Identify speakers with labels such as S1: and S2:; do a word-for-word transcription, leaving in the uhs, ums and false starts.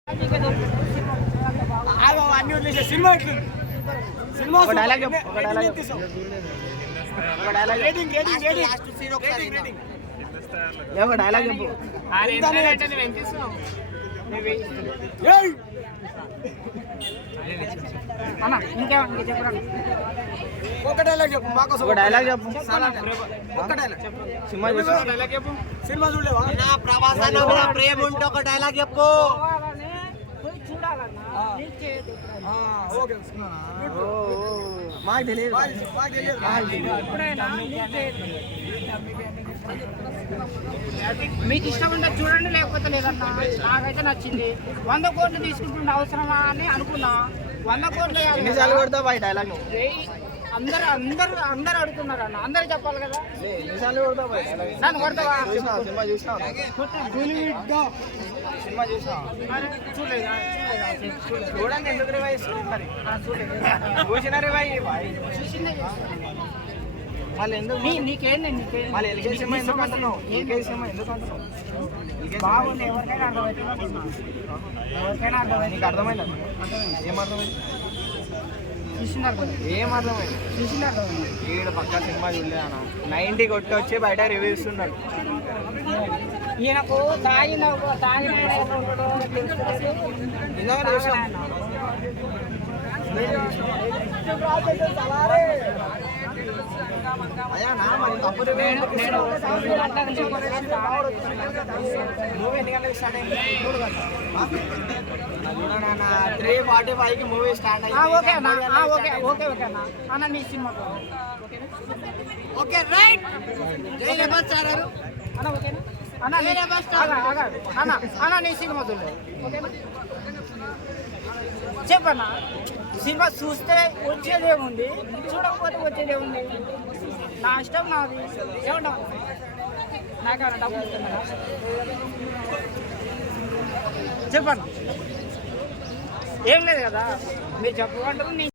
S1: అన్ని వదిలేసే cinema cinema dialogue ఒక డైలాగ్ ఒక dialogue rating rating rating last scene ఒకసారి రేటింగ్ ఏ ఒక డైలాగ్ చెప్పు అరే ఎంత అంటే వెంకిస్తున్నావు ఏయ్ అన్న ఇంకేమన్నా చెప్పరా ఒక డైలాగ్ చెప్పు మాకోసం ఒక డైలాగ్ చెప్పు ఒక డైలాగ్ చెప్పు సినిమా చూసా డైలాగ్ చెప్పు సినిమా చూడలేవా నా ప్రభాస్ అన్న మీద ప్రేమ ఉంటే ఒక డైలాగ్ చెప్పు చూడాలన్నా ఆ ఓకే ఓ మాకు తెలియదు మాకు తెలియదు ఎప్పుడైనా మీకు ఇష్టం ఉంటే చూడండి, లేకపోతే లేదన్నా. నాకైతే నచ్చింది. వంద కోట్లు తీసుకుంటుండే అవసరమా అని అనుకున్నా. వంద కోట్లు అందరు అందరు అందరు అడుగుతున్నారు అన్న, అందరు చెప్పాలి కదా. నన్ను కొడతావా? చూడండి ఎందుకు రివైజ్ చూసిన రివైజ్ మళ్ళీ ఎందుకు నీకేంది నీకేం మళ్ళీ ఎల్కేజీ సినిమా ఎందుకు అంటున్నావు? ఎల్కేజీ సినిమా ఎందుకు అంటున్నావు? బాగుంది, ఎవరికైనా అర్థమవుతుంది. ఎవరికైనా అర్థమైంది. నీకు అర్థమైంది? ఏమర్థమైంది? ఏం అర్థమైంది? ఈడు పక్కా సినిమా చూడలే అన్న. నైన్టీ కొట్టి వచ్చి బయట రివ్యూ ఇస్తున్నాడు. ఈయనకు తాగిన తాగిన అయ్యా నా మరి తప్పుడు మూవీ ఎన్ని గంటలకు స్టార్ట్ అయింది? మూడు గంటలు త్రీ ఫార్టీ ఫైవ్ కి మూవీ స్టార్ట్ అయ్యింది. ఓకే అన్న ఓకే ఓకే ఓకే అన్న అన్న నీ సినిమా ఓకే రైట్ జై రెబల్ స్టార్ అన్న ఓకేనా అన్న జై రెబల్ స్టార్ అన్న అన్న నీ సినిమా చూడండి ఓకేనా చెప్పన్న. సినిమా చూస్తే వచ్చేదేముంది, చూడకపోతే వచ్చేదేముంది. నా ఇష్టం నాది. ఏమంటావు? నాకేమన్నా డబ్బులు ఇస్తున్నారా? చెప్పన్న. ఏం లేదు కదా, మీరు చెప్పమంటారు.